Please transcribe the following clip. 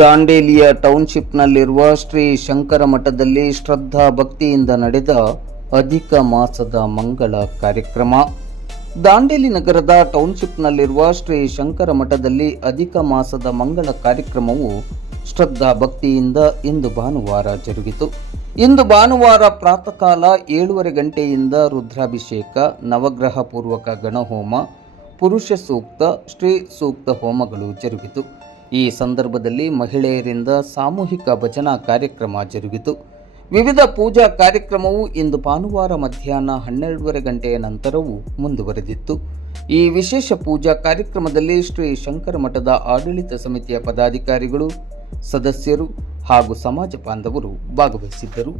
ದಾಂಡೇಲಿಯ ಟೌನ್ಶಿಪ್ನಲ್ಲಿರುವ ಶ್ರೀ ಶಂಕರ ಮಠದಲ್ಲಿ ಶ್ರದ್ಧಾ ಭಕ್ತಿಯಿಂದ ನಡೆದ ಅಧಿಕ ಮಾಸದ ಮಂಗಳ ಕಾರ್ಯಕ್ರಮ. ದಾಂಡೇಲಿ ನಗರದ ಟೌನ್ಶಿಪ್ನಲ್ಲಿರುವ ಶ್ರೀ ಶಂಕರ ಮಠದಲ್ಲಿ ಅಧಿಕ ಮಾಸದ ಮಂಗಳ ಕಾರ್ಯಕ್ರಮವು ಶ್ರದ್ಧಾ ಭಕ್ತಿಯಿಂದ ಇಂದು ಭಾನುವಾರ ಜರುಗಿತು. ಇಂದು ಭಾನುವಾರ ಪ್ರಾತಃ ಕಾಲ 7:30 ಗಂಟೆಯಿಂದ ರುದ್ರಾಭಿಷೇಕ, ನವಗ್ರಹ ಪೂರ್ವಕ ಗಣಹೋಮ, ಪುರುಷ ಸೂಕ್ತ, ಸ್ತ್ರೀ ಸೂಕ್ತ ಹೋಮಗಳು ಜರುಗಿತು. ಈ ಸಂದರ್ಭದಲ್ಲಿ ಮಹಿಳೆಯರಿಂದ ಸಾಮೂಹಿಕ ಭಜನಾ ಕಾರ್ಯಕ್ರಮ ಜರುಗಿತು. ವಿವಿಧ ಪೂಜಾ ಕಾರ್ಯಕ್ರಮವು ಇಂದು ಭಾನುವಾರ ಮಧ್ಯಾಹ್ನ 12:30 ಗಂಟೆಯ ನಂತರವೂ ಮುಂದುವರೆದಿತ್ತು. ಈ ವಿಶೇಷ ಪೂಜಾ ಕಾರ್ಯಕ್ರಮದಲ್ಲಿ ಶ್ರೀ ಶಂಕರ ಮಠದ ಆಡಳಿತ ಸಮಿತಿಯ ಪದಾಧಿಕಾರಿಗಳು, ಸದಸ್ಯರು ಹಾಗೂ ಸಮಾಜ ಬಾಂಧವರು ಭಾಗವಹಿಸಿದ್ದರು.